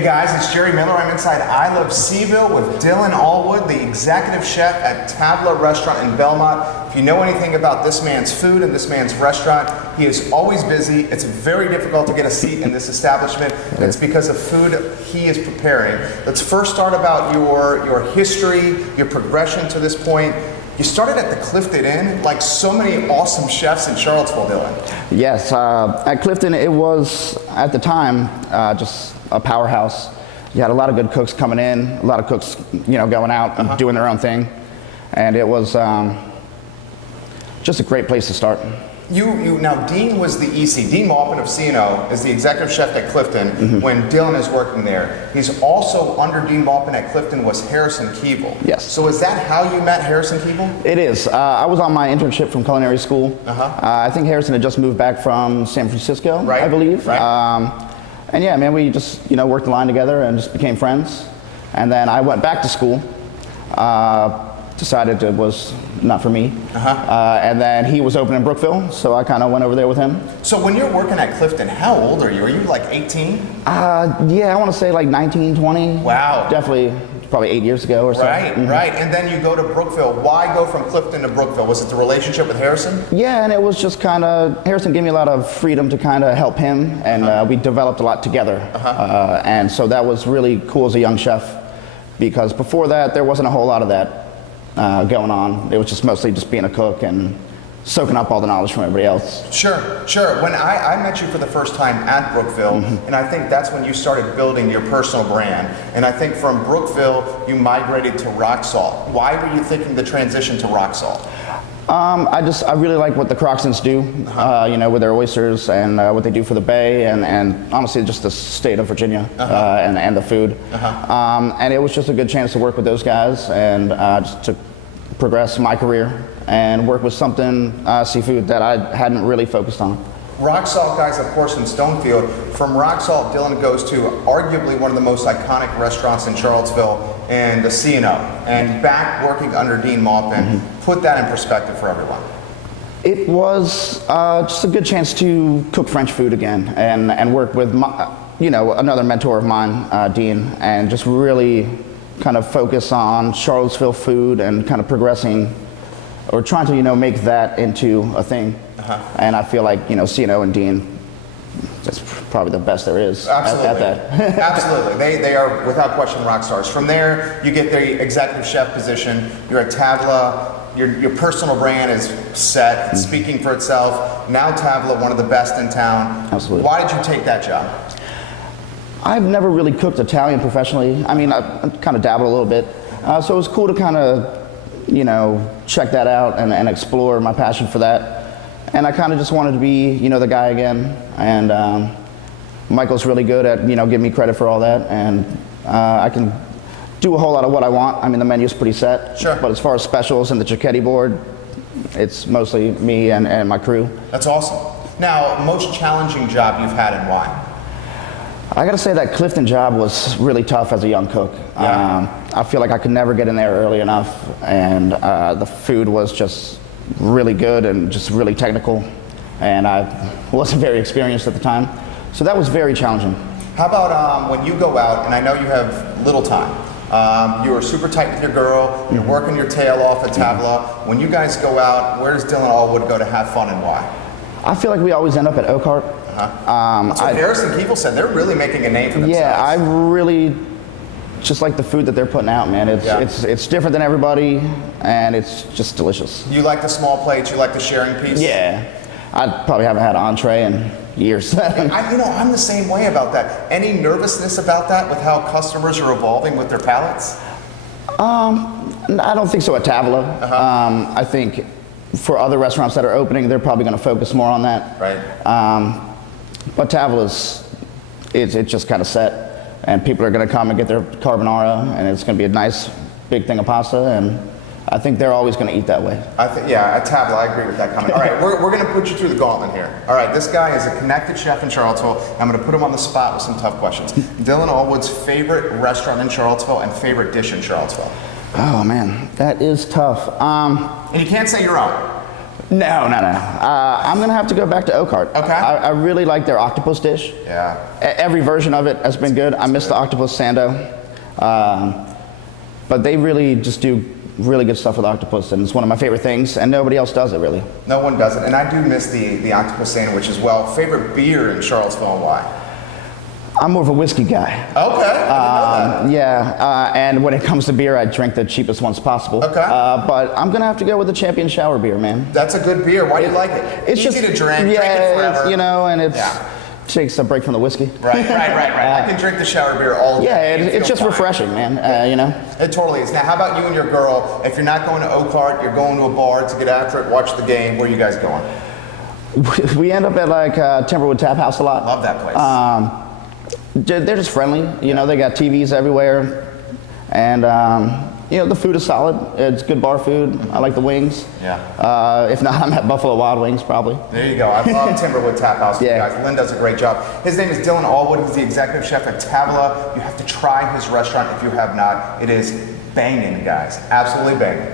Hey guys, it's Jerry Miller. I'm inside I Love CVille with Dylan Allwood, the executive chef at Tavola Restaurant in Belmont. If you know anything about this man's food and this man's restaurant, he is always busy. It's very difficult to get a seat in this establishment. It's because of food he is preparing. Let's first start about your history, your progression to this point. You started at the Clifton Inn, like so many awesome chefs in Charlottesville, Dylan. Yes, at Clifton it was, at the time, just a powerhouse. You had a lot of good cooks coming in, a lot of cooks, going out and doing their own thing. And it was just a great place to start. Now Dean was the EC. Dean Maupin of C&O is the executive chef at Clifton when Dylan is working there. He's also under Dean Maupin at Clifton was Harrison Keevil. Yes. So is that how you met Harrison Keevil? It is. I was on my internship from culinary school. I think Harrison had just moved back from San Francisco, right. I believe. Right. And yeah, man, we just worked the line together and just became friends. And then I went back to school. Decided it was not for me. And then he was open in Brookville, so I kind of went over there with him. So when you're working at Clifton, how old are you? Are you like 18? Yeah, I want to say like 19, 20. Wow. Definitely, probably 8 years ago or so. Right, right. And then you go to Brookville. Why go from Clifton to Brookville? Was it the relationship with Harrison? Yeah, and it was just kind of, Harrison gave me a lot of freedom to kind of help him, and we developed a lot together. And so that was really cool as a young chef, because before that, there wasn't a whole lot of that going on. It was just mostly just being a cook and soaking up all the knowledge from everybody else. Sure, sure. When I met you for the first time at Brookville, and I think that's when you started building your personal brand. And I think from Brookville, you migrated to Rocksalt. Why were you thinking the transition to Rocksalt? I really like what the Croxtons do, with their oysters and what they do for the Bay, and honestly just the state of Virginia and the food. And it was just a good chance to work with those guys and just to progress my career and work with something seafood that I hadn't really focused on. Rocksalt guys, of course, in Stonefield. From Rocksalt, Dylan goes to arguably one of the most iconic restaurants in Charlottesville, and the C&O, and back working under Dean Maupin. Put that in perspective for everyone. It was just a good chance to cook French food again and work with another mentor of mine, Dean, and just really kind of focus on Charlottesville food and kind of progressing or trying to make that into a thing. And I feel like C&O and Dean, that's probably the best there is at that. Absolutely. They are without question rock stars. From there, you get the executive chef position. You're at Tavola. Your personal brand is set, speaking for itself. Now Tavola, one of the best in town. Absolutely. Why did you take that job? I've never really cooked Italian professionally. I mean, I kind of dabbled a little bit. So it was cool to kind of, check that out and explore my passion for that. And I kind of just wanted to be, the guy again. And Michael's really good at, giving me credit for all that. And I can do a whole lot of what I want. I mean, the menu's pretty set. Sure. But as far as specials and the Cicchetti board, it's mostly me and my crew. That's awesome. Now, most challenging job you've had and why? I gotta say that Clifton job was really tough as a young cook. I feel like I could never get in there early enough, and the food was just really good and just really technical, and I wasn't very experienced at the time, so that was very challenging. How about when you go out, and I know you have little time, you are super tight with your girl, you're working your tail off at Tavola. When you guys go out, where does Dylan Allwood go to have fun and why? I feel like we always end up at Oakhart. That's what Harrison Keevil said. They're really making a name for themselves. Yeah, I really just like the food that they're putting out, man. It's different than everybody, and it's just delicious. You like the small plates, you like the sharing piece? Yeah. I probably haven't had an entree in years. I'm the same way about that. Any nervousness about that with how customers are evolving with their palates? I don't think so at Tavola. I think for other restaurants that are opening, they're probably going to focus more on that. Right. But Tavola's, it's just kind of set, and people are going to come and get their carbonara, and it's going to be a nice big thing of pasta, and I think they're always going to eat that way. At Tavola, I agree with that comment. All right, we're going to put you through the gauntlet here. All right, this guy is a connected chef in Charlottesville. I'm going to put him on the spot with some tough questions. Dylan Allwood's favorite restaurant in Charlottesville and favorite dish in Charlottesville? Oh man, that is tough. And you can't say your own. No. I'm gonna have to go back to Oakhart. Okay. I really like their octopus dish. Yeah. Every version of it has been good. I miss the octopus sando, but they really just do really good stuff with octopus, and it's one of my favorite things. And nobody else does it really. No one does it, and I do miss the octopus sandwich as well. Favorite beer in Charlottesville and why? I'm more of a whiskey guy. Okay. I didn't know that. Yeah, and when it comes to beer, I drink the cheapest ones possible. Okay. But I'm gonna have to go with the Champion Shower beer, man. That's a good beer. Why do you like it? It's easy just to drink. Yeah, drink it forever. it's, you know, and it's Yeah. takes a break from the whiskey. Right. I can drink the shower beer all day. Yeah, and it's feel just fine. refreshing, man. You know. It totally is. Now, how about you and your girl? If you're not going to Oakhart, you're going to a bar to get after it, watch the game. Where are you guys going? We end up at like Timberwood Tap House a lot. Love that place. They're just friendly, you know. They got TVs everywhere, and you know, the food is solid. It's good bar food. I like the wings. Yeah. If not, I'm at Buffalo Wild Wings probably. There you go. I love Timberwood Tap House for Yeah. you guys. Lynn does a great job. His name is Dylan Allwood. He's the executive chef at Tavola. You have to try his restaurant if you have not. It is banging, guys. Absolutely banging.